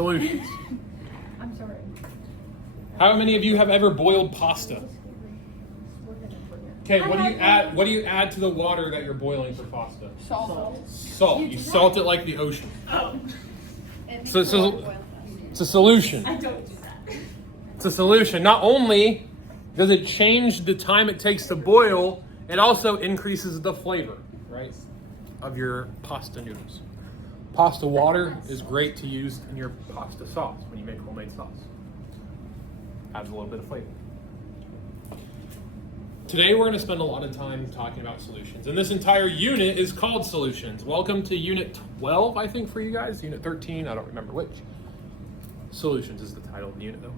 Solutions. I'm sorry. How many of you have ever boiled pasta? Okay, what do you add to the water that you're boiling for pasta? Salt. Salt. You salt it like the ocean. Oh. So it's a solution. I don't do that. It's a solution. Not only does it change the time it takes to boil, it also increases the flavor, right, of your pasta noodles. Pasta water is great to use in your pasta sauce when you make homemade sauce. Adds a little bit of flavor. Today we're going to spend a lot of time talking about solutions, and this entire unit is called Solutions. Welcome to Unit 12, I think, for you guys. Unit 13, I don't remember which. Solutions is the title of the unit, though.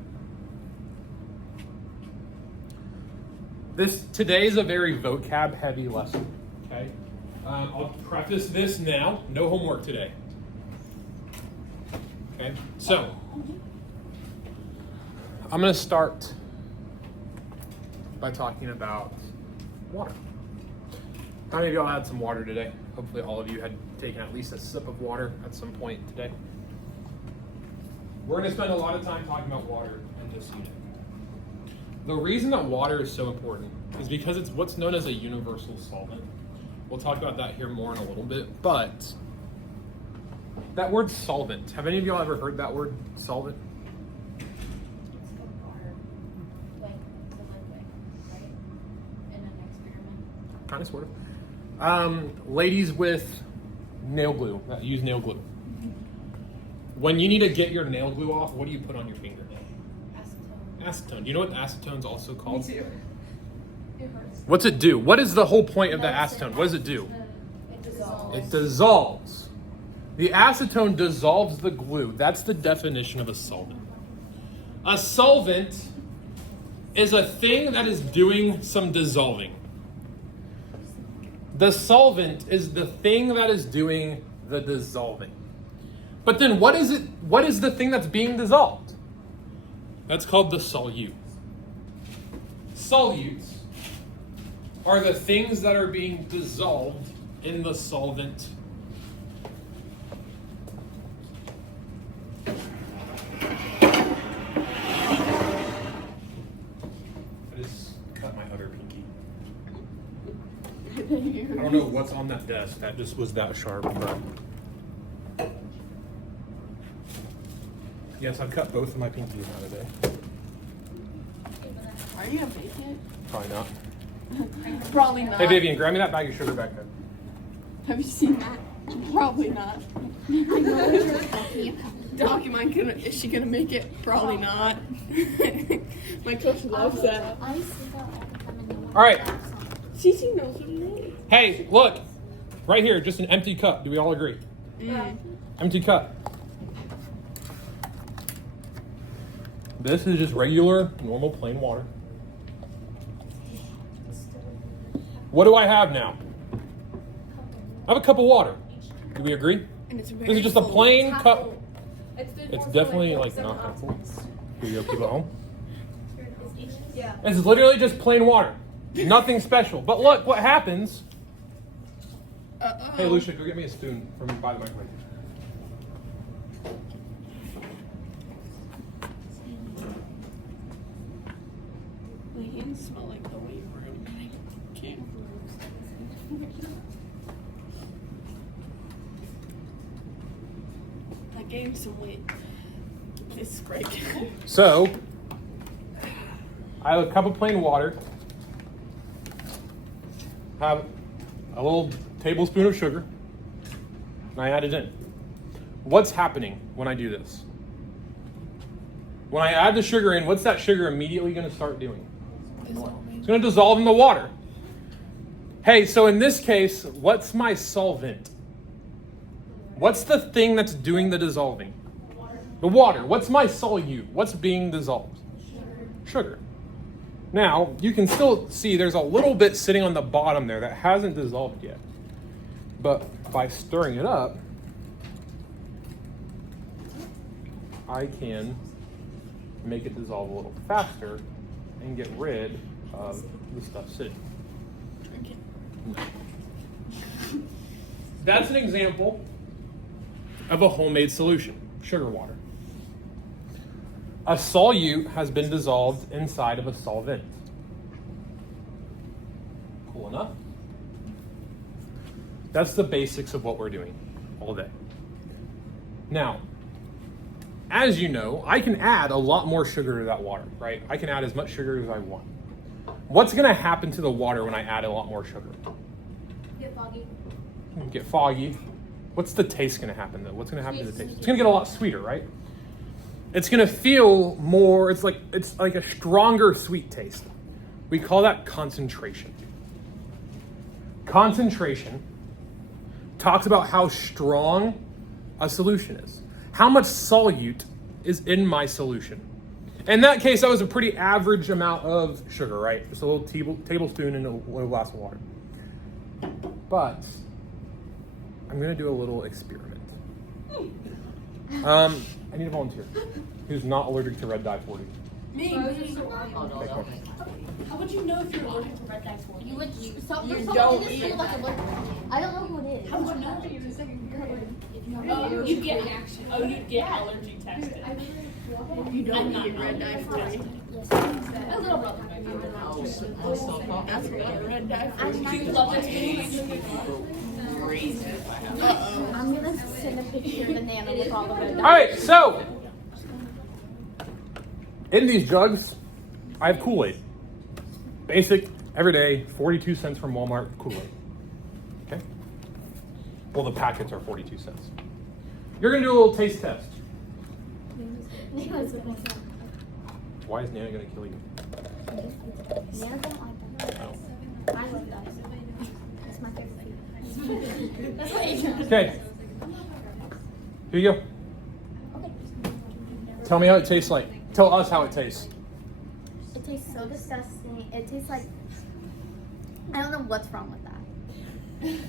Today is a very vocab-heavy lesson, okay? I'll preface this now. No homework today. Okay, so I'm going to start by talking about water. How many of y'all had some water today? Hopefully all of you had taken at least a sip of water at some point today. We're going to spend a lot of time talking about water in this unit. The reason that water is so important is because it's what's known as a universal solvent. We'll talk about that here more in a little bit, but that word solvent, have any of y'all ever heard that word solvent? Kind of, sort of. Ladies with nail glue, that use nail glue. When you need to get your nail glue off, what do you put on your finger? Acetone. Acetone. Do you know what acetone's also called? Me too. It hurts. What's it do? What is the whole point of the acetone? What does it do? It dissolves. It dissolves. The acetone dissolves the glue. That's the definition of a solvent. A solvent is a thing that is doing some dissolving. The solvent is the thing that is doing the dissolving. But then what is it? What is the thing that's being dissolved? That's called the solute. Solutes are the things that are being dissolved in the solvent. I just cut my other pinky. I don't know what's on that desk. That just was that sharp, but yes, I've cut both of my pinkies out today. Are you gonna bake it? Probably not. Probably not. Hey, Vivian, grab me that bag of sugar back there. Have you seen that? Probably not. Document, is she gonna make it? Probably not. My coach loves that. All right. Cece knows what it is. Hey, look. Right here, just an empty cup. Do we all agree? Empty cup. This is just regular, normal, plain water. What do I have now? I have a cup of water. Do we agree? And it's This is just a full. plain cup. It's It's definitely like not half full. Here you go, keep it home. Yeah. This is literally just plain water. Nothing special. But look what happens. Hey, Lucia, go get me a spoon from by the microwave. My hands smell like the weight room. I can't. I gained some weight this break. So, I have a cup of plain water. Have a little tablespoon of sugar. And I add it in. What's happening when I do this? When I add the sugar in, what's that sugar immediately going to start doing? It's going to dissolve in the water. Hey, so in this case, what's my solvent? What's the thing that's doing the dissolving? The water. What's my solute? What's being dissolved? Sugar. Now, you can still see there's a little bit sitting on the bottom there that hasn't dissolved yet. But by stirring it up, I can make it dissolve a little faster and get rid of the stuff sitting. Drink it. That's an example of a homemade solution, sugar water. A solute has been dissolved inside of a solvent. Cool enough? That's the basics of what we're doing all day. Now, as you know, I can add a lot more sugar to that water, right? I can add as much sugar as I want. What's going to happen to the water when I add a lot more sugar? Get foggy. Get foggy. What's the taste going to happen though? What's going to happen to the taste? It's going to get a lot sweeter, right? It's going to feel more, it's like a stronger sweet taste. We call that concentration. Concentration talks about how strong a solution is. How much solute is in my solution. In that case, that was a pretty average amount of sugar, right? Just a little tablespoon in a little glass of water. But I'm going to do a little experiment. I need a volunteer who's not allergic to red dye 40. Me. Okay, cool. How would you know if you're allergic to red dye 40? You would. You Someone don't in this eat field like allergic. I don't know who it is. How would you know? Oh, you get allergy tested. You don't I'm not eat red dye 40. My little brother might be That's what red dye 40. You love it too. I'm gonna send a picture of banana with all the red All right, so in these jugs, I have Kool-Aid. Basic, everyday, 42 cents from Walmart Kool-Aid. Okay? Well, the packets are 42 cents. You're going to do a little taste test. Why is Nana going to kill you? Nana don't like that. Oh. I love that. It's my favorite food. That's what you Okay. Here you go. Tell me how it tastes like. Tell us how it tastes. It tastes so disgusting. It tastes like, I don't know what's wrong with that.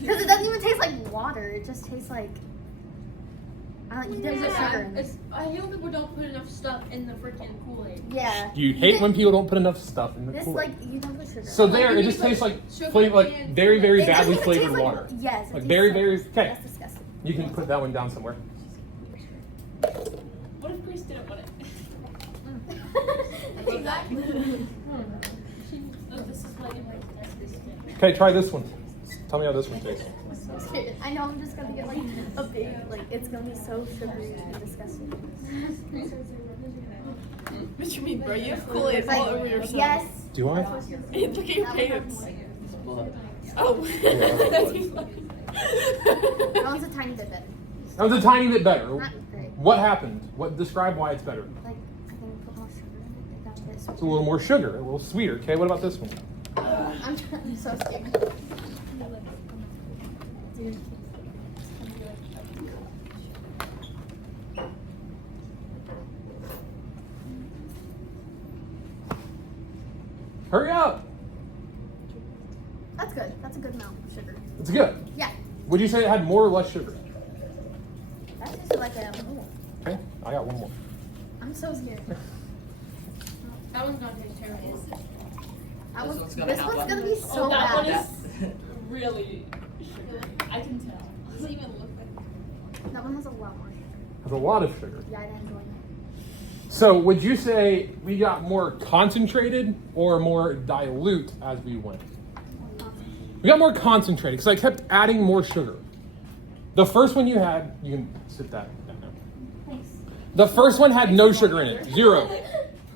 Because it doesn't even taste like water. It just tastes like, you didn't put sugar in it. I hate when people don't put enough stuff in the freaking Kool-Aid. Yeah. You hate when people don't put enough stuff in the This Kool-Aid. like, you don't put sugar. So in it. there, it just tastes like very, very It badly doesn't taste flavored like- water. Yes. it Like tastes very, so- very. Okay. That's disgusting. You can put that one down somewhere. What if Grace didn't want it? Exactly. Oh, this is what it like. Okay, try this one. Tell me how this one tastes. I know I'm just gonna get like a big, like it's gonna be so sugary and disgusting. What you mean, bro? You have Kool-Aid all over yourself. Yes. Do I? Hey, look at your pants. Oh. That one's a tiny bit better. That was a tiny bit better. Not great. What happened? Describe why it's better. Like I think put more sugar in it. They got a bit It's a little more sugar, a little sweeter. Okay, what about this one? I'm so scared. Hurry up! That's good. That's a good amount of sugar. It's good. Yeah. Would you say it had more or less sugar? That tastes like a. Oh, Okay, I got one more. I'm so scared. That one's gonna taste terrible. This one's gonna be so Oh, that one bad. is really sugary. I can tell. Doesn't even look like. That one has a lot more sugar. Has a lot of sugar. Yeah, I didn't enjoy it. So would you say we got more concentrated or more dilute as we went? We got more concentrated because I kept adding more sugar. The first one you had, you can sit that down now. Thanks. The first one had no sugar in it, 0.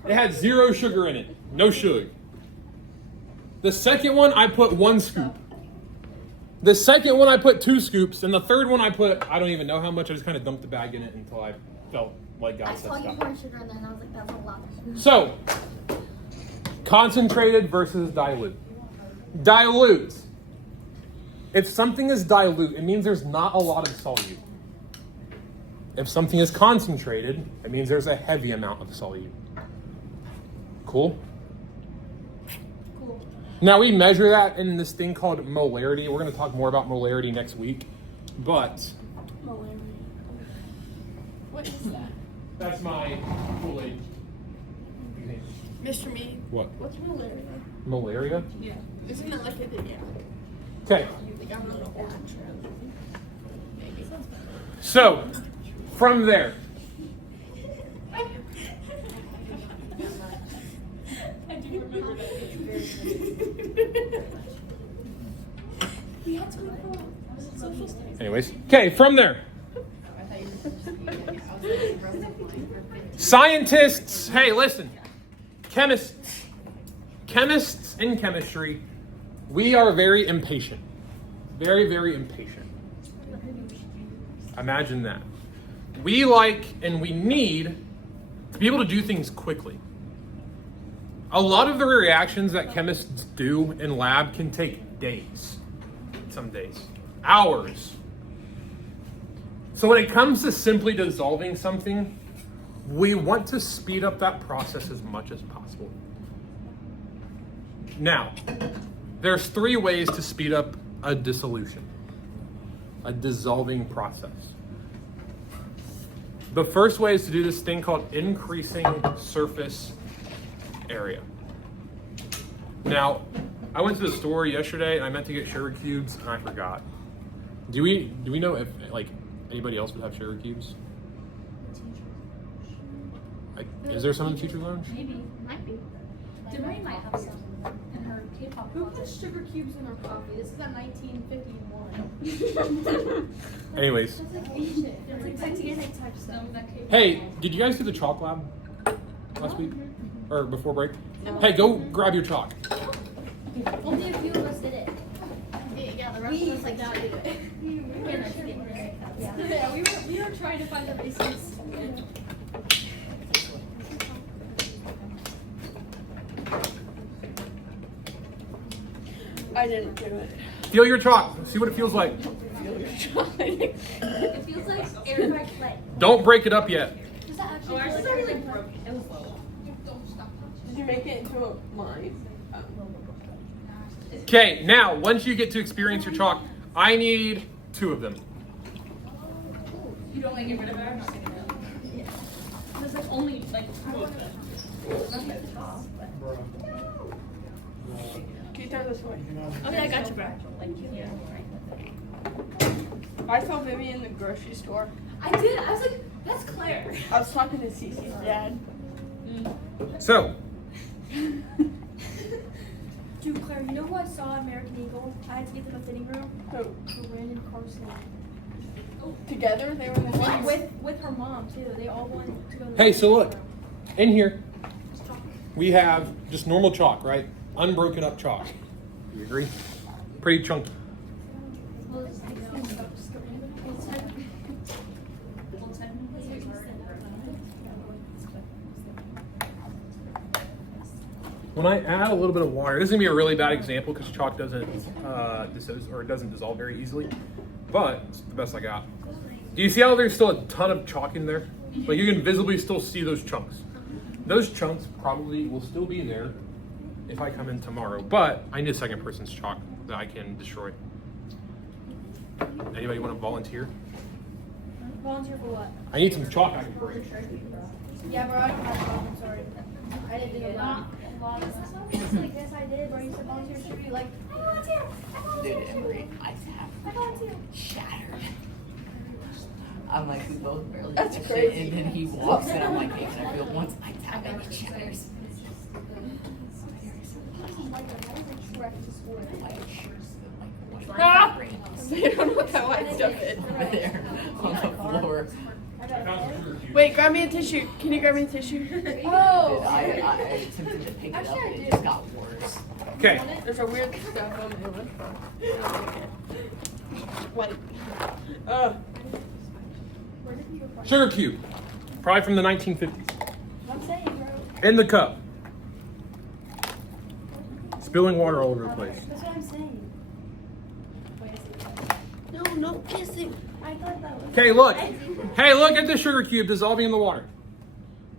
It had 0 sugar in it, no sugar. The second one, I put 1 scoop. The second one, I put 2 scoops. And the third one, I put, I don't even know how much. I just kind of dumped the bag in it until I felt like God I said saw you stop. pouring sugar in there, and I was like, that's a lot of sugar. So, concentrated versus dilute. Dilute. If something is dilute, it means there's not a lot of solute. If something is concentrated, it means there's a heavy amount of solute. Cool? Cool. Now we measure that in this thing called molarity. We're going to talk more about molarity next week. But What is that? that's my Kool-Aid. Mr. Me, What? what's malaria? Malaria? Yeah. Isn't it like a yeah? Okay. Like I'm not orange. Maybe. So, from there, remember that it's very We had to go social studies. Anyways, okay, from there. Scientists, hey, listen. Chemists in chemistry, we are very impatient. Very, very impatient. Imagine that. We like and we need to be able to do things quickly. A lot of the reactions that chemists do in lab can take days, some days, hours. So when it comes to simply dissolving something, we want to speed up that process as much as possible. Now, there's 3 ways to speed up a dissolution, a dissolving process. The first way is to do this thing called increasing surface area. Now, I went to the store yesterday and I meant to get sugar cubes and I forgot. Do we know if like anybody else would have sugar cubes? Like, is there some in the teacher's lounge? Maybe. Might be. Demery might have some in her K-pop. Who puts sugar cubes in her coffee? This is at 1951. Anyways, That's like ancient. It's like Titanic type stuff. hey, did you guys do the chalk lab last week or before break? Hey, go grab your chalk. Only a few of us did it. Yeah, the rest of us like not do it. Yeah, we were trying to find the basis. I didn't do it. Feel your chalk. See what it feels like. It feels like air clay. Don't break it up yet. Does that actually Oh, ours feel is like already air clay? broken. It was low. Did you make it into a line? Okay, now once you get to experience your chalk, I need 2 of them. You don't like get rid of it? I'm not taking it. Yeah. There's like only like 2 of them. Can you throw this away? Okay, I got you, bro. I saw Vivian in the grocery store. I did. I was like, that's Claire. I was talking to Cece's dad. So, Dude, Claire, you know who I saw at American Eagle? I had to get them a fitting room. Who? Brandon Carson. Together? They were in the Like, ones? with her mom too. They all wanted to go. To the hey, so look, fitting room. in here we have just normal chalk, right? Unbroken up chalk. You agree? Pretty chunky. When I add a little bit of water, this is gonna be a really bad example because chalk doesn't dissolve very easily, but it's the best I got. Do you see how there's still a ton of chalk in there? Like you can visibly still see those chunks. Those chunks probably will still be there if I come in tomorrow, but I need a second person's chalk that I can destroy. Anybody want to volunteer? Volunteer for what? I need some chalk I can break. Yeah, bro, I don't have chalk. I'm sorry. I didn't do a lot. It's like this I did, bro. You said volunteer should be like, I volunteer. I volunteer. Dude, Emery, I I volunteer. shattered. I'm like, we both barely That's did crazy. shit, and then he walks in. I'm like, hey, can I feel once? I tap and he shatters. Ah! They don't know what that white stuff is. Over there on the floor. Wait, grab me a tissue. Can you grab me a tissue? Dude, Oh. I attempted to pick it up, and it just got worse. Okay, There's a weird stuff on it. White. sugar cube, probably from the 1950s. I'm saying, bro. In the cup. Spilling water all over the place. That's what I'm saying. No, no kissing. I thought that was. Okay, look. Hey, look at the sugar cube dissolving in the water.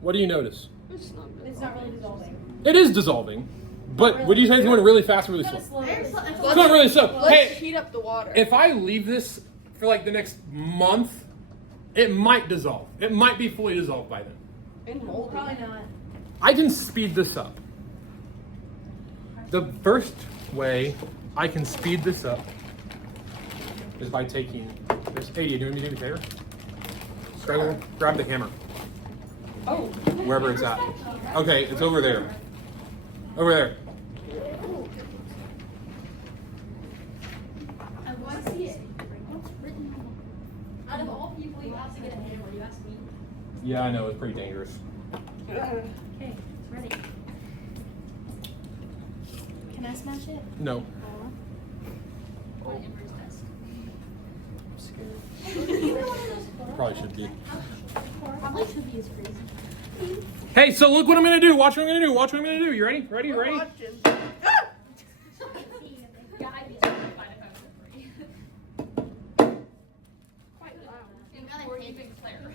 What do you notice? It's not good. It's not really dissolving. It is dissolving, but would you say it's going really fast or really Kind slow? of slow. It's going really slow. Let's Hey, heat up the water. if I leave this for like the next month, it might dissolve. It might be fully dissolved by then. And moldy. Probably not. I can speed this up. The first way I can speed this up is by taking this. Hey, you doing me a favor? Grab the hammer. Oh. Wherever it's at. Okay, it's over there. Over there. I want to see it. Out of all people, you have to get a hammer. You ask me. Yeah, I know. It's pretty dangerous. Okay, it's ready. Can I smash it? No. On Amber's desk. I'm scared. Probably should be. Probably should be as crazy. Hey, so look what I'm gonna do. Watch what I'm gonna do. Watch what I'm gonna do. You ready? Ready? Ready? Yeah, I'd be terrified if I was a free. Quite loud. Or even Claire.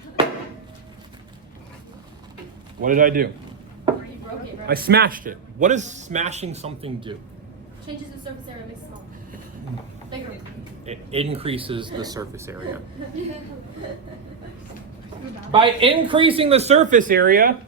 What did I do? Or you broke it, right? I smashed it. What does smashing something do? Changes the surface area, makes it smaller. Bigger. It increases the surface area. By increasing the surface area,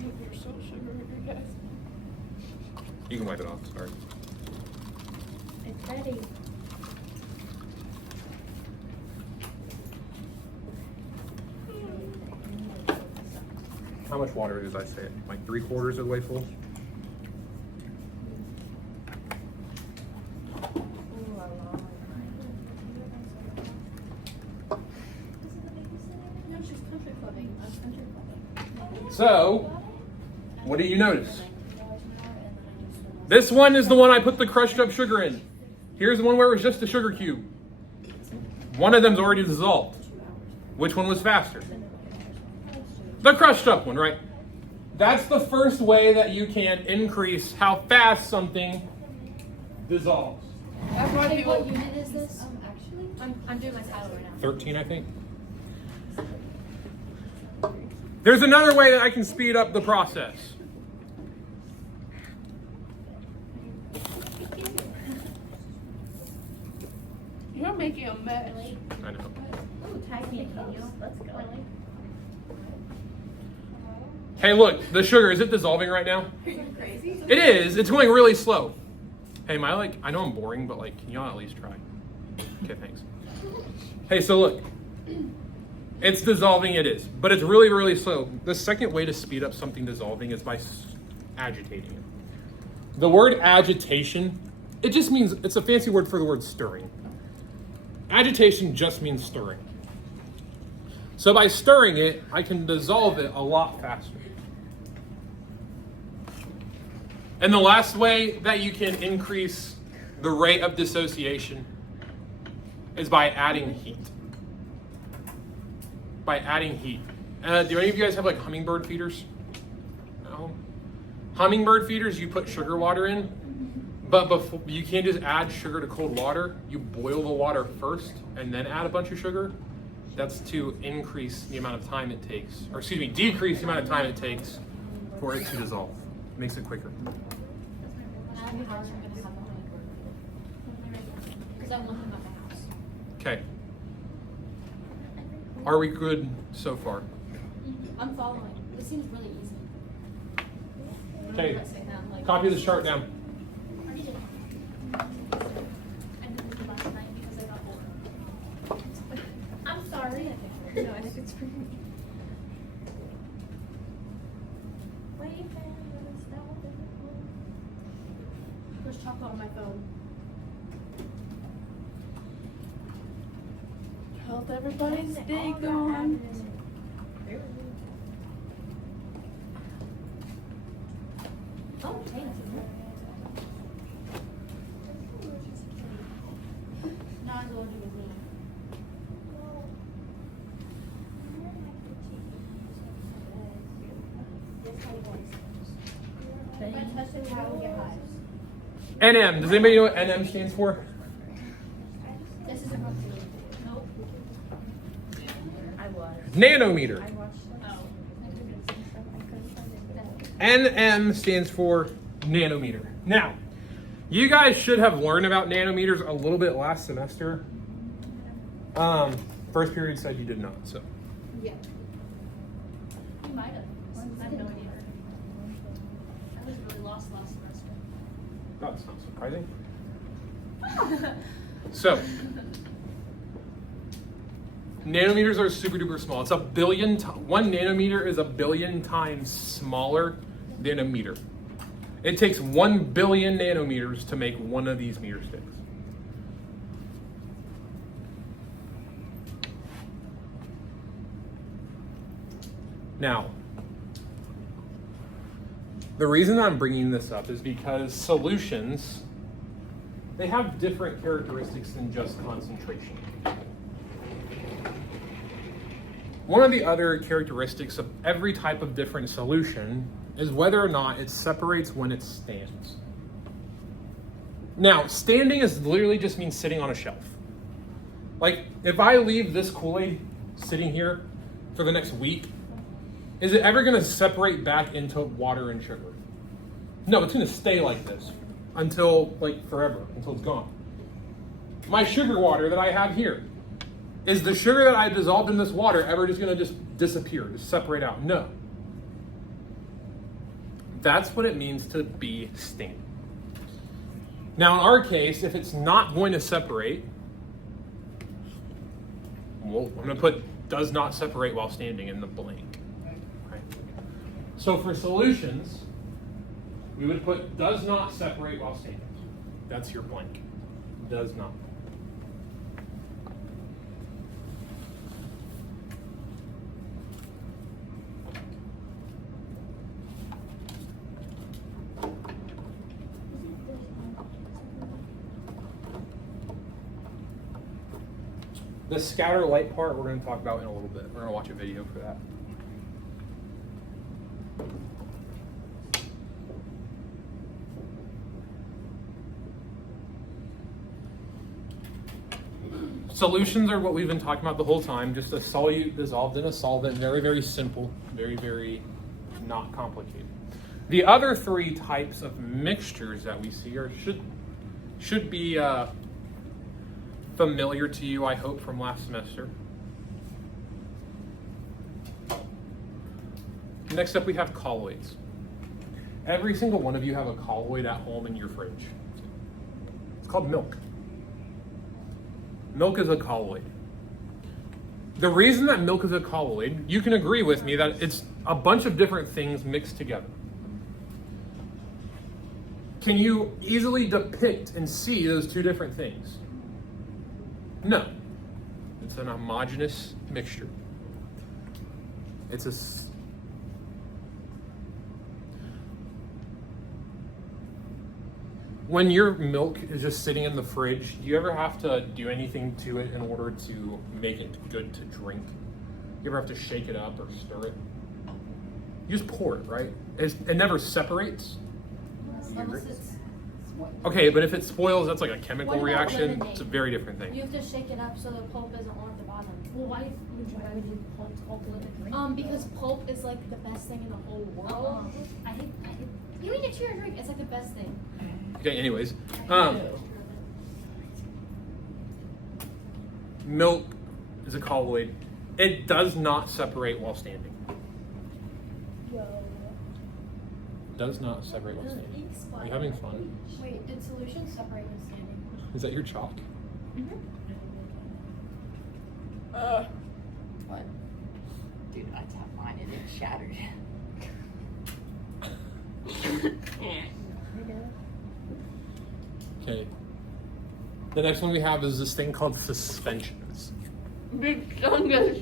You're so sugary, guys. you can wipe it off. Sorry. It's ready. How much water did I say? Like 3/4 of the way full? No, she's country clubbing. I'm country clubbing. So, what do you notice? This one is the one I put the crushed up sugar in. Here's the one where it was just a sugar cube. One of them's already dissolved. Which one was faster? The crushed up one, right? That's the first way that you can increase how fast something dissolves. That's why Hey, what people. unit is this? I'm doing my title right now. 13, I think. There's another way that I can speed up the process. You're making a mess. I know. Ooh, tag me, can you? Let's go. Hey, look, the sugar, is it dissolving right now? Are you crazy? It is. It's going really slow. Hey, I know I'm boring, but can y'all at least try? Okay, thanks. Hey, so look. It's dissolving, it is. But it's really, really slow. The second way to speed up something dissolving is by agitating it. The word agitation, it just means, it's a fancy word for the word stirring. Agitation just means stirring. So by stirring it, I can dissolve it a lot faster. And the last way that you can increase the rate of dissociation is by adding heat. By adding heat. Do any of you guys have hummingbird feeders at home? Hummingbird feeders, you put sugar water in, but before, you can't just add sugar to cold water. You boil the water first and then add a bunch of sugar. That's to increase the amount of time it takes, or excuse me, decrease the amount of time it takes for it to dissolve. It makes it quicker. Because I want him at my house. Okay. Are we good so far? I'm following. This seems really easy. Okay. I'm saying that, like, Copy this chart down. I did it last night because I got bored. I'm sorry. No, I think it's pretty. There's chocolate on my phone. Help everybody stay going. Oh, thanks. Now I'm going to with me. If I touch it, I will get hives. NM. Does anybody know what NM stands for? This is a computer. Nope. I was. Nanometer. I watched Oh. NM stands for nanometer. Now, you guys should have learned about nanometers a little bit last semester. First period said you did not, so. Yeah. You might have. I have no idea. I was really lost last semester. That's not surprising. So, nanometers are super duper small. It's 1 nanometer is 1 billion times smaller than a meter. It takes 1 billion nanometers to make one of these meter sticks. Now, the reason I'm bringing this up is because solutions, they have different characteristics than just concentration. One of the other characteristics of every type of different solution is whether or not it separates when it stands. Now, standing is literally just means sitting on a shelf. Like, if I leave this Kool-Aid sitting here for the next week, is it ever gonna separate back into water and sugar? No, it's gonna stay like this until, like, forever, until it's gone. My sugar water that I have here, is the sugar that I dissolved in this water ever just gonna just disappear, just separate out? No. That's what it means to be standing. Now in our case, if it's not going to separate, well, I'm gonna put does not separate while standing in the blank. Okay. So for solutions, we would put does not separate while standing. That's your blank. Does not. The scatter light part we're going to talk about in a little bit. We're going to watch a video for that. Solutions are what we've been talking about the whole time, just a solute dissolved in a solvent. Very, very simple, very, very not complicated. The other three types of mixtures that we see should be familiar to you, I hope, from last semester. Next up, we have colloids. Every single one of you have a colloid at home in your fridge. It's called milk. Milk is a colloid. The reason that milk is a colloid, you can agree with me that it's a bunch of different things mixed together. Can you easily depict and see those two different things? No. It's an homogeneous mixture. It's a when your milk is just sitting in the fridge, do you ever have to do anything to it in order to make it good to drink? You ever have to shake it up or stir it? You just pour it, right? It never separates. Unless it's Okay, but if it spoils, that's like a chemical What about reaction. lemonade? It's a very different you thing. have to shake it up so the pulp isn't on at the bottom. Well, why would you pulp let it drink? Because pulp is like the best thing in the whole world. I hate you eat a cheer drink, it's like the best thing. Okay, anyways. Milk is a colloid. It does not separate while standing. Does not separate while standing. Are you having fun? Wait, did solutions separate when standing? Is that your chalk? What? Dude, I tapped mine and it shattered. Okay. The next one we have is this thing called suspensions. Big fungus.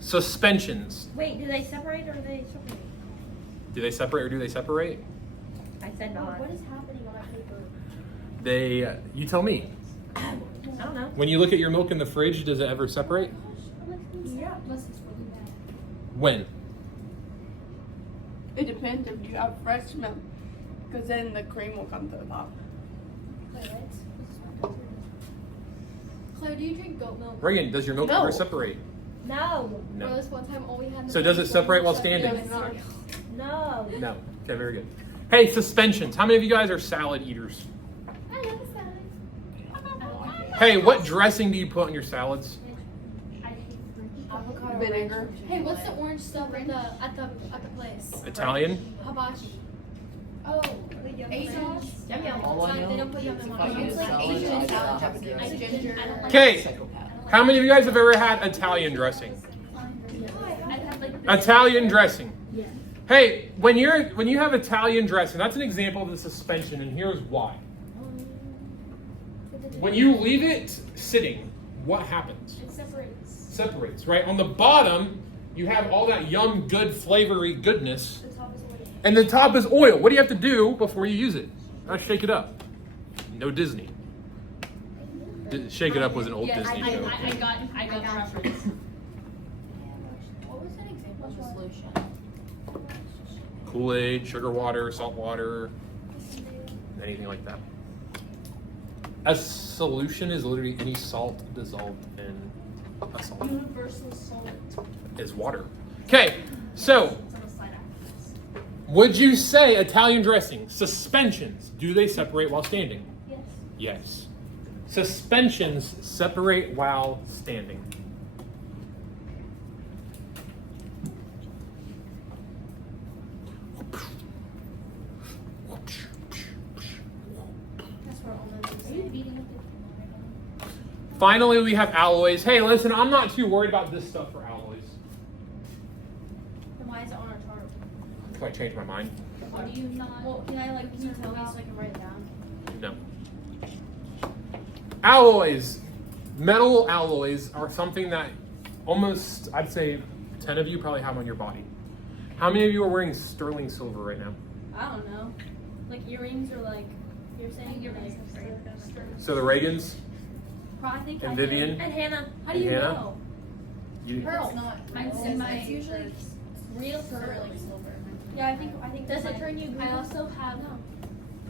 Suspensions. Wait, do they separate or do they separate? Do they separate or do they separate? I said not. What is happening on that paper? They, you tell me. I don't know. When you look at your milk in the fridge, does it ever separate? Yeah. Unless it's really bad. When? It depends if you have fresh milk, because then the cream will come to the top. Claire, do you drink goat milk? Reagan, does your milk No. ever separate? No. Bro, this one time all we had. So does it separate while standing? It does not. No. No. Okay, very good. Hey, suspensions. How many of you guys are salad eaters? I love the salad. Hey, what dressing do you put on your salads? I hate avocado Vinegar. Hey, what's the orange stuff at the place? Italian? Hibachi. Oh, Asian. Yum yum. All I They know don't put yum is yum if on I it. eat a It's like salad, Asian I and salad stop dressing. and Like go. ginger. Okay, Psychopath. how many of you guys have ever had Italian dressing? Italian dressing. Hey, when you have Italian dressing, that's an example of the suspension, and here's why. When you leave it sitting, what happens? It separates. Separates, right? On the bottom, you have all that yum, good, flavory goodness, The top is oily. and the top is oil. What do you have to do before you use it? Shake it up. No Disney. Shake It Up was an old Disney show. I got the reference. What was an example of a solution? Kool-Aid, sugar water, salt water, anything like that. A solution is literally any salt dissolved in a solid. Universal solid. Is water. Okay, so would you say Italian dressing, suspensions, do they separate while standing? Yes. Yes. Suspensions separate while standing. That's where all those. Are you beating up Finally, we have alloys. Hey, listen, I'm not too worried about this stuff for alloys. Then why is it on our chart? Can I change my mind? Why do you not? Well, can you tell me so I can write it down? No. Alloys, metal alloys are something that almost, I'd say 10 of you probably have on your body. How many of you are wearing sterling silver right now? I don't know. Like earrings or like you're saying you're like. So the Reagans I think and I Vivian And Hannah. How do and you Hannah? know? You, Pearl. Not. It's usually real sterling silver. Yeah, I think. Does it turn you green? I also have. No.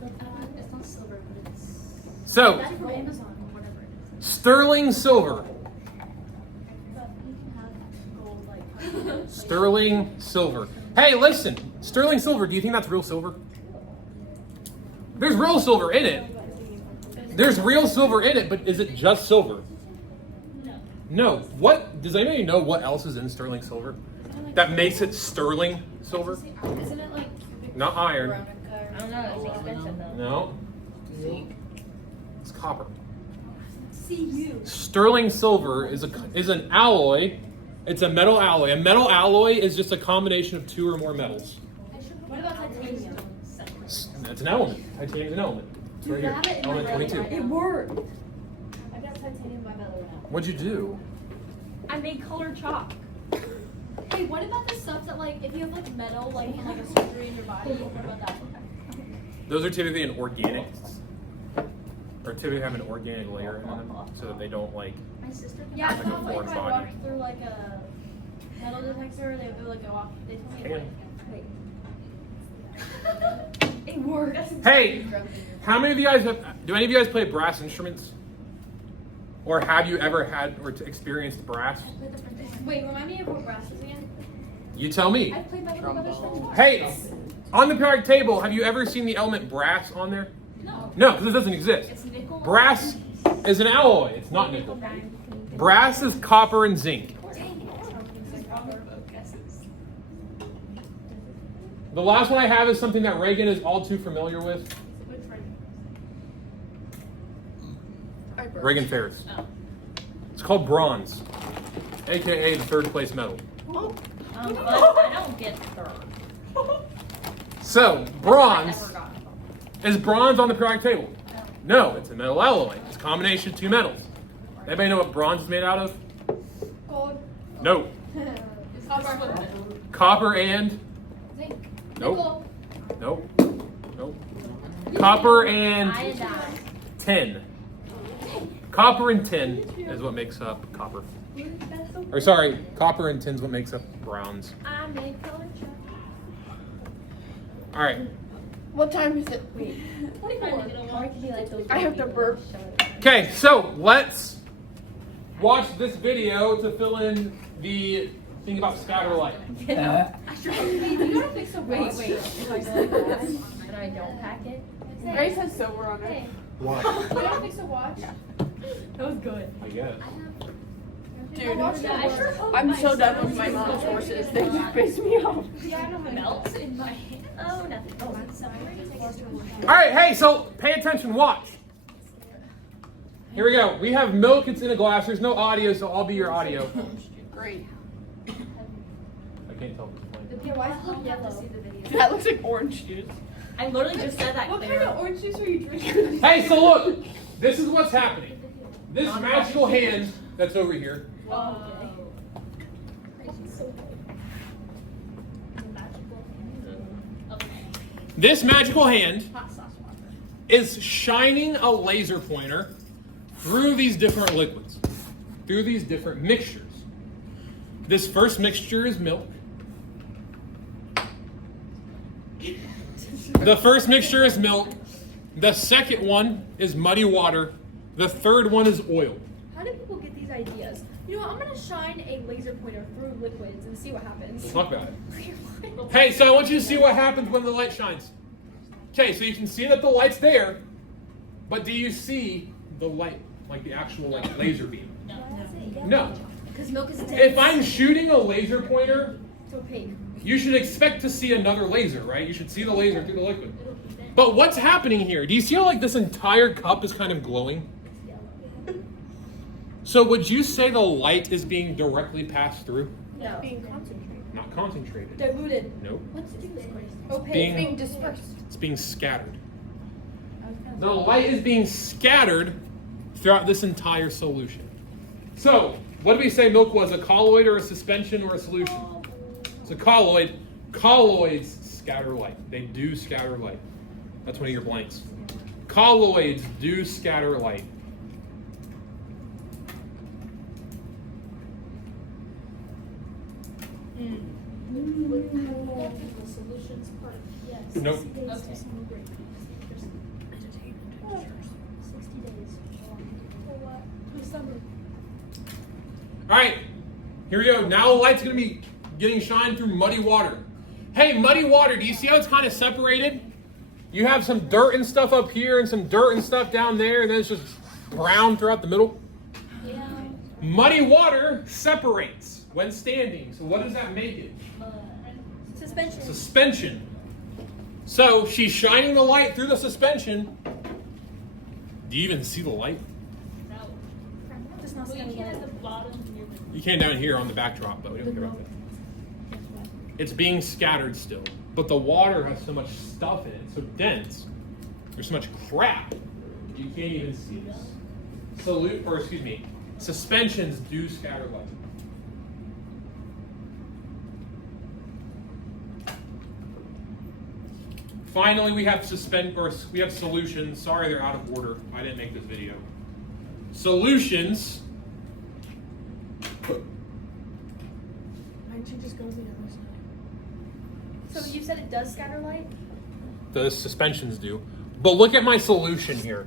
It's not silver, but it's. so, That's from Amazon or whatever it is. sterling silver. But you can have gold like. Sterling silver. Hey, listen, sterling silver, do you think that's real silver? There's real silver in it. There's real silver in it, but is it just silver? No. What does anybody know what else is in sterling silver that makes it sterling silver? Isn't it like? Not iron. I don't know. It's expensive though. No, Zinc. it's copper. See you. Sterling silver is an alloy. It's a metal alloy. A metal alloy is just a combination of two or more metals. What about titanium? That's an element. Titanium is an element. It's right here. I have it in my Element belly 22. button. worked. I got titanium in my belly right now. What'd you do? I made colored chalk. Hey, what about the stuff that like if you have like metal like in like a surgery in your body? What about that? Those are typically an organic, or typically have an organic layer in them, so that they don't like. My sister. Yeah, I Like a thought like foreign if I body. walked through like a metal detector, they would like go off. They told me Hang like. It worked. Hey, how many of you guys do any of you guys play brass instruments? Or have you ever had or experienced brass? Wait, remind me of what brass is again? You tell me. I've played that with other stuff. Hey, on the periodic table, have you ever seen the element brass on there? No. No, because it doesn't exist. It's nickel. Brass is an alloy. It's not nickel. Brass is copper and zinc. The last one I have is something that Reagan is all too familiar with. Reagan Ferris. It's called bronze, aka the third place medal. But I don't get third. So, bronze is bronze on the periodic table. No, it's a metal alloy. It's a combination of two metals. Anybody know what bronze is made out of? Gold. No. Copper. Copper and Zinc. nope. Nope. Nope. Copper and Iodine. tin. Copper and tin is what makes up copper. Or sorry, copper and tin is what makes up bronze. I made colored chalk. All right. What time is it? Wait. Or it could be like those I have to burp. Okay, so let's watch this video to fill in the thing about scatter light. You gotta fix the watch. Wait. If I go like that and I don't pack it. Grace has silver on it. Hey, Why? you gotta fix the watch. That was good. I guess. Dude, Yeah, I sure hope I'm my so done son with my is mom's not horses. gonna They do just that. piss me off. Melts in my hand. Oh, nothing. Oh, All right, hey, so pay attention, watch. Here we go. We have milk, it's in a glass. There's no audio, so I'll be your audio. Great. I can't tell. Yeah, why is it yellow? That looks like orange juice. I literally just said that. What kind Clara. of orange juice are you drinking? Hey, so look, this is what's happening. This magical hand that's over here This magical hand is shining a laser pointer through these different liquids, through these different mixtures. This first mixture is milk. The first mixture is milk. The second one is muddy water. The third one is oil. How do people get these ideas? You know what, I'm gonna shine a laser pointer through liquids and see what happens. We'll talk about it. Hey, so I want you to see what happens when the light shines. Okay, so you can see that the light's there, but do you see the light, like the actual like laser beam? No. Because milk is dense. If I'm shooting a laser pointer, It's opaque. you should expect to see another laser, right? You should see the laser through the liquid. But what's happening here? Do you see how like this entire cup is kind of glowing? So would you say the light is being directly passed through? No. Being concentrated. Not concentrated. Diluted. Nope. Opaque. Being dispersed. It's being scattered. The light is being scattered throughout this entire solution. So, what did we say milk was? A colloid or a suspension or a solution? It's a colloid. Colloids scatter light. They do scatter light. That's one of your blanks. Colloids do scatter light. The solutions part. Yes. Nope. Okay. 60 days. All right, here we go. Now the light's going to be getting shined through muddy water. Hey, muddy water, do you see how it's kind of separated? You have some dirt and stuff up here and some dirt and stuff down there, and then it's just brown throughout the middle. Yeah. Muddy water separates when standing. So what does that make it? Suspension. Suspension. So she's shining the light through the suspension. Do you even see the light? No. Just not Well, you standing can up. at the bottom near the. You can't down here on the backdrop, but we don't care about that. It's being scattered still. But the water has so much stuff in it, it's so dense. There's so much crap. You can't even see this. Suspensions do scatter light. Finally, we have solutions. Sorry, they're out of order. I didn't make this video. Solutions. Might you just go to the other side? So you said it does scatter light? The suspensions do. But look at my solution here.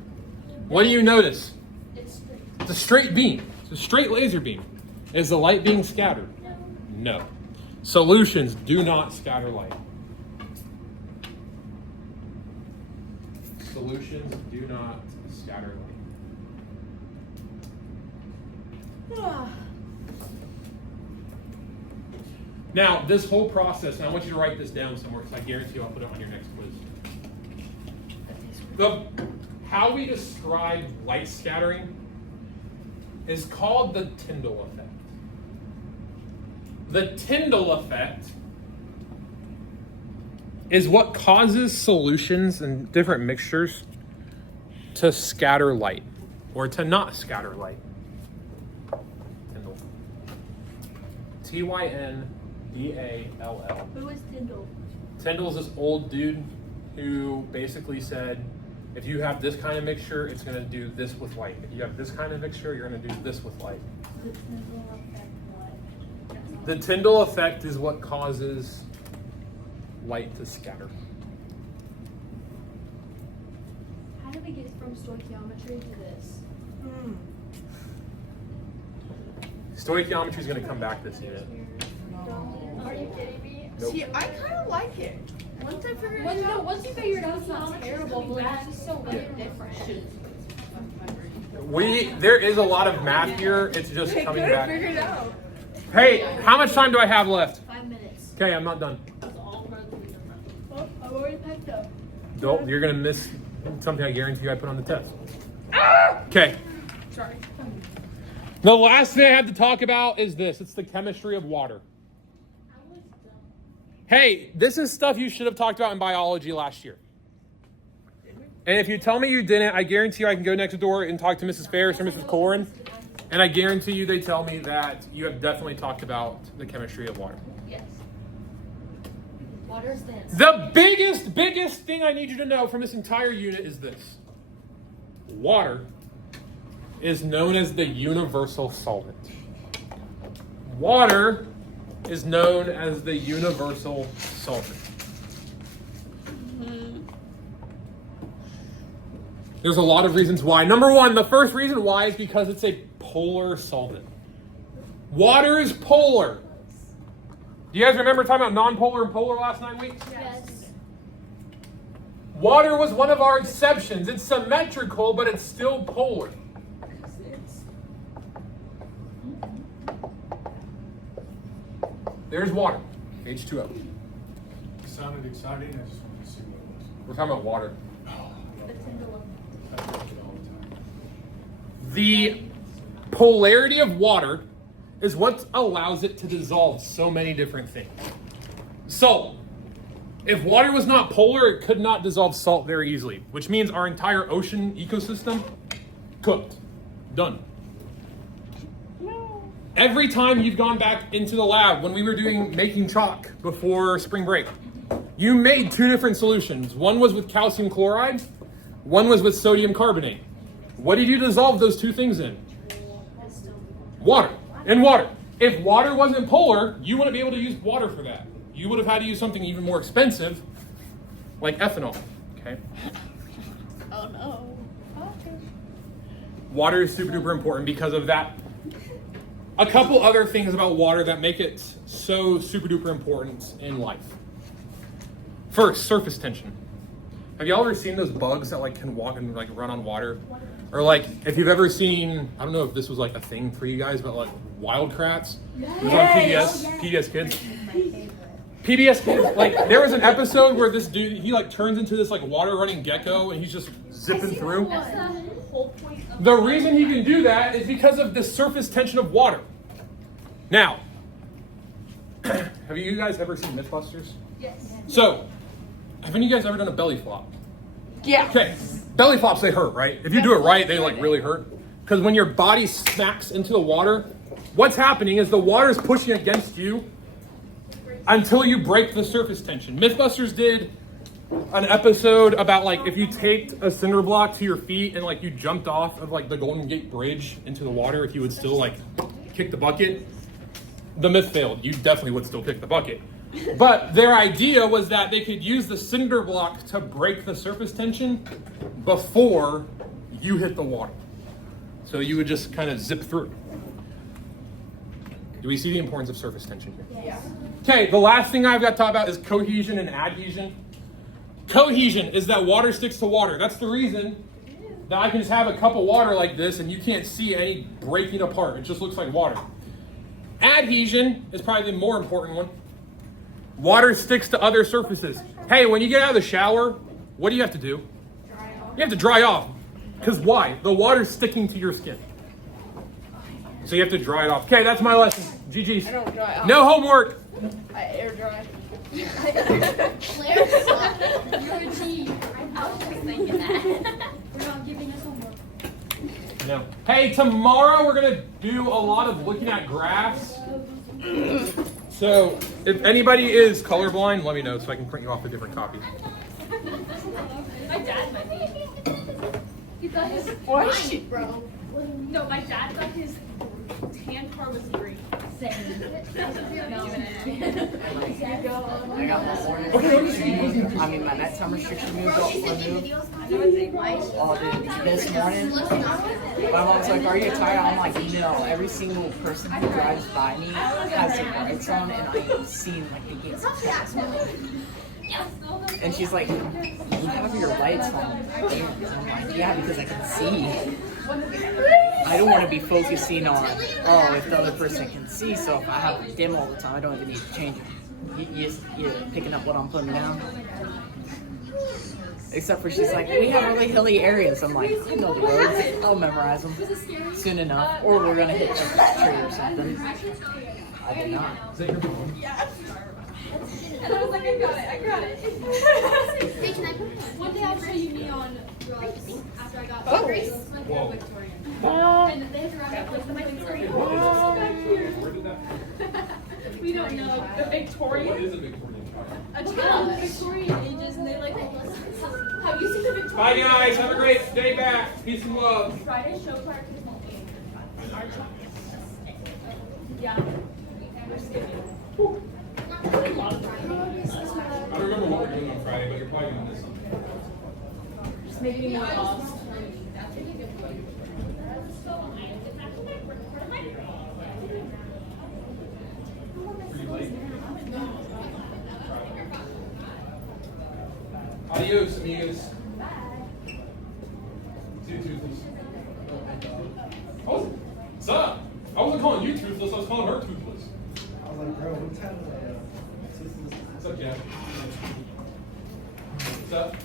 What do you notice? It's straight. It's a straight beam. It's a straight laser beam. Is the light being scattered? No. Solutions do not scatter light. Solutions do not scatter light. Now, this whole process, and I want you to write this down somewhere because I guarantee you I'll put it on your next quiz. How we describe light scattering is called the Tyndall effect. The Tyndall effect is what causes solutions and different mixtures to scatter light or to not scatter light. Tyndall. Tyndall. Who is Tyndall? Tyndall's this old dude who basically said, if you have this kind of mixture, it's going to do this with light. If you have this kind of mixture, you're going to do this with light. The Tyndall effect what? The Tyndall effect is what causes light to scatter. How do we get from stoichiometry to this? Stoichiometry is going to come back this unit. Are you kidding me? Nope. See, I kind of like it. Once I figure it Once out. you figure it out, it's not terrible, but it's just so Yeah. different. There is a lot of math here. It's just coming back. Figured it out. Hey, how much time do I have left? 5 minutes. Okay, I'm not done. Oh, I'm already packed up. Don't. You're gonna miss something I guarantee you I put on the test. Okay. Sorry. The last thing I have to talk about is this. It's the chemistry of water. Hey, this is stuff you should have talked about in biology last year. And if you tell me you didn't, I guarantee you I can go next door and talk to Mrs. Ferris or Mrs. Corin. And I guarantee you they tell me that you have definitely talked about the chemistry of water. Yes. Water is dense. The biggest thing I need you to know from this entire unit is this. Water is known as the universal solvent. Water is known as the universal solvent. There's a lot of reasons why. Number one, the first reason why is because it's a polar solvent. Water is polar. Do you guys remember talking about non-polar and polar last 9 weeks? Yes. Water was one of our exceptions. It's symmetrical, but it's still polar. There's water, H2O. It sounded exciting. I just wanted to see what it was. We're talking about water. I drink it all the time. The polarity of water is what allows it to dissolve so many different things. Salt. If water was not polar, it could not dissolve salt very easily, which means our entire ocean ecosystem, cooked. Done. Every time you've gone back into the lab when we were making chalk before spring break, you made 2 different solutions. One was with calcium chloride, one was with sodium carbonate. What did you dissolve those 2 things in? Water. In water. If water wasn't polar, you wouldn't be able to use water for that. You would have had to use something even more expensive, like ethanol. Okay. Oh no. Okay. Water is super duper important because of that. A couple other things about water that make it so super duper important in life. First, surface tension. Have y'all ever seen those bugs that like can walk and like run on water? Or like if you've ever seen, I don't know if this was like a thing for you guys, but like wild crats. It was on PBS Kids. PBS Kids, like there was an episode where this dude, he like turns into this like water running gecko and he's just zipping through. That's the whole point of The reason he can do that is because of the surface tension of water. Now, have you guys ever seen Mythbusters? Yes. So, have any of you guys ever done a belly flop? Yeah. Okay, belly flops, they hurt, right? If you do it right, they like really hurt. Because when your body smacks into the water, what's happening is the water is pushing against you until you break the surface tension. Mythbusters did an episode about like if you taped a cinder block to your feet and like you jumped off of like the Golden Gate Bridge into the water, if you would still like kick the bucket. The myth failed. You definitely would still kick the bucket. But their idea was that they could use the cinder block to break the surface tension before you hit the water. So you would just kind of zip through. Do we see the importance of surface tension here? Yeah. Okay, the last thing I've got to talk about is cohesion and adhesion. Cohesion is that water sticks to water. That's the reason that I can just have a cup of water like this and you can't see any breaking apart. It just looks like water. Adhesion is probably the more important one. Water sticks to other surfaces. Hey, when you get out of the shower, what do you have to do? You have to dry off. Because why? The water's sticking to your skin. So you have to dry it off. Okay, that's my lesson. GG's. I don't dry off. No homework. I air dry. Claire, you're a G. I was just thinking that. We're not giving us homework. No. Hey, tomorrow we're going to do a lot of looking at graphs. So if anybody is colorblind, let me know so I can print you off a different copy. My dad might be. He thought his What? bro. No, my dad thought his tan car was green. Same. I got my morning restriction. I mean, my nighttime restriction removed. Oh, dude, this morning, my mom's like, "Are you tired?" I'm like, "No." Every single person who drives by me has their lights on, and I'm seeing like the gates of gas. And she's like, "You have your lights on." I'm like, "Yeah, because I can see." I don't want to be focusing on, oh, if the other person can see, so if I have it dim all the time, I don't even need to change it. You picking up what I'm putting down? Except for she's like, we have really hilly areas. I'm like, I know the roads. I'll memorize them soon enough. Or we're going to hit a tree or something. I did not. Is that your phone? And I was like, I got it. Hey, can I put One day I'll show you me on drugs after I got Oh. Grace. It's like Whoa. a Victorian. And they have to wrap up like the Victorian. Where did that We don't know. The What Victorian? is a Victorian child? A child, the Victorian ages, and they like. Have you seen the Victorian? Bye guys, have a great day back. Peace and love. Friday show park is our child. Yeah. I don't remember what we're doing on Friday, but you're probably gonna miss something. Just making me lost. Pretty late. Adios, amigos. See you, Toothless. What's up? I wasn't calling you Toothless, I was calling her Toothless. I was like, bro, what time is it? What's up, Jeff? What's up?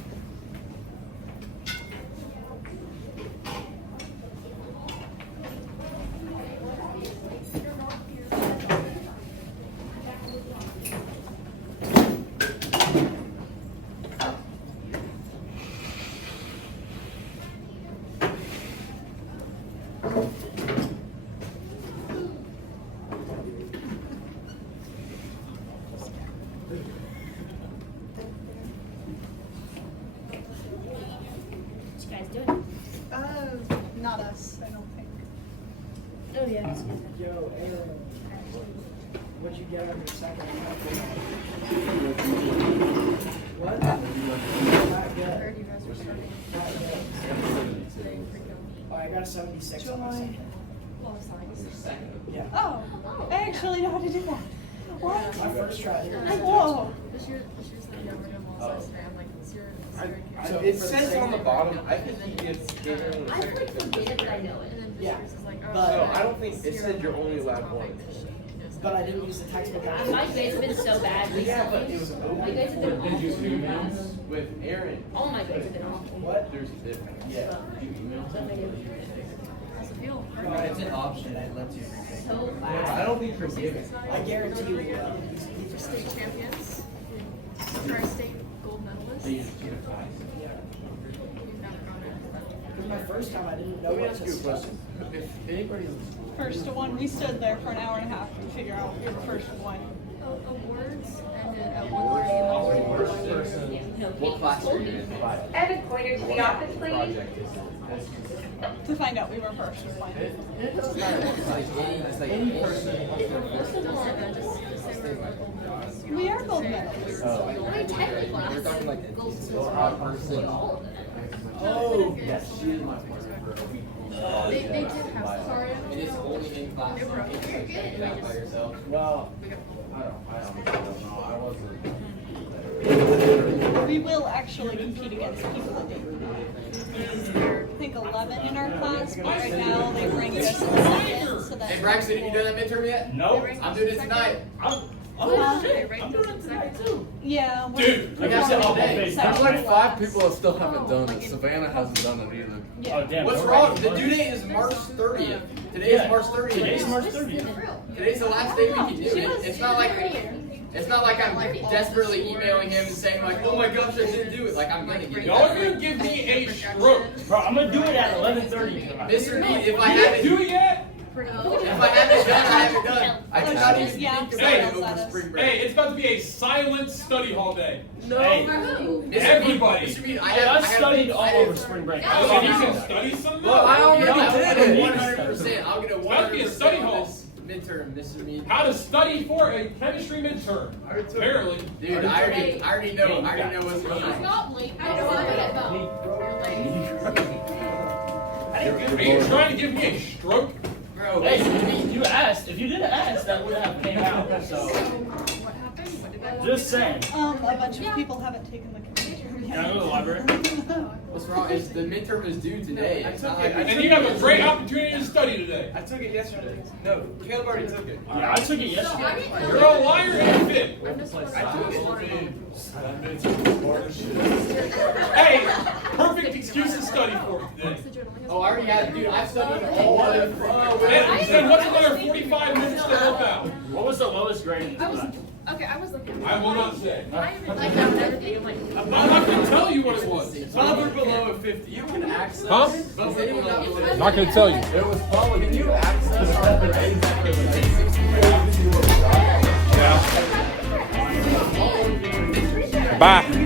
What you guys doing? Not us, I don't think. Oh yeah. Yo, Aaron, what'd you get on your second What? Not good. Oh, I got a 76 on my second. Yeah. Oh, I actually know how to do that. What? My first try. Whoa. So It says on the bottom, I think he gets given I like forget that I know it. Yeah, No, but I don't think, it said you're only allowed one. I didn't use the textbook. My grades have been so bad Yeah, but recently. it was My grades have been open. Did you awful. email with Aaron? All my grades have been awful. What? There's a difference. Yeah. Did you email? No, it's an option. It lets you. So I bad. don't think you're given. I guarantee you it will. State champions. Our state gold medalists. They just get a prize. We've never gone into that. Because my first time I didn't know Let me what ask to you a study. question. If anybody in the school. First one, we stood there for an hour and a half to figure out who the first one. Awards ended at 1:30 in the morning. No, What Kate class are told you me. in? Evan Pointer to the office, please. Project is. To find out we were first or one. It doesn't matter. It's like any person. We are gold medalists. I mean, technically, We're talking like gold a odd person. all of them. Oh, Yes, she is my partner for a week. They did have sorry. It is only in class. They were okay. Take it out by yourself. well, I honestly don't know. I wasn't. We will actually compete against people that did. I think 11 in our class, but right now they ranked us in second. So that Hey Braxton, you done that midterm yet? No. I'm doing it tonight. They ranked us in second. Yeah. Dude, I got it all day. There's like 5 people that still haven't done it. Savannah hasn't done it either. Yeah. damn. What's wrong? The due date is March 30th. Today is March 30th. Today's March 30th. Today's the last day we can do it. It's not like I'm desperately emailing him and saying like, oh my gosh, I didn't do it. Like I'm gonna get it. y'all are gonna give me a stroke. Bro, I'm gonna do it at 11:30 tonight. Mr. Mead, if I You didn't haven't do it yet? done, I haven't done. I did not even Yeah. think about Hey, it over spring break. Hey, it's about to be a silent study hall day. Hey, Everybody. Mr. Mead, I studied all over spring break. So you can study some Look, I already No, did I it. need 100%. I'll get a It's about to be a 100% study on hall. this midterm, Mr. Mead. How to study for a chemistry midterm. Apparently. Dude, I already know what's going on. Not late. I know Are you trying to give me a stroke? Bro, Hey, you asked. If you didn't ask, that would have came out. So What happened? What did that Just saying. A bunch of people haven't taken the computer Can I yet. go to the library? What's wrong? It's the midterm is due today. It's not like And you have a great opportunity to study today. I took it yesterday. No, Caleb already took it. Yeah, I took it yesterday. You're a liar and a fit. Hey, perfect excuse to study for today. Oh, I already had, dude. I've studied all other. Then what's another 45 minutes to help out? What was the lowest grade in class? Okay, I was looking. I will not say. Like everything. I'm like. I'm not going to tell you what it was. Above or below a 50. You can access. Huh? Above or below a 50. I'm not going to tell you. It was probably. Can you access our grades? Yeah. Bye.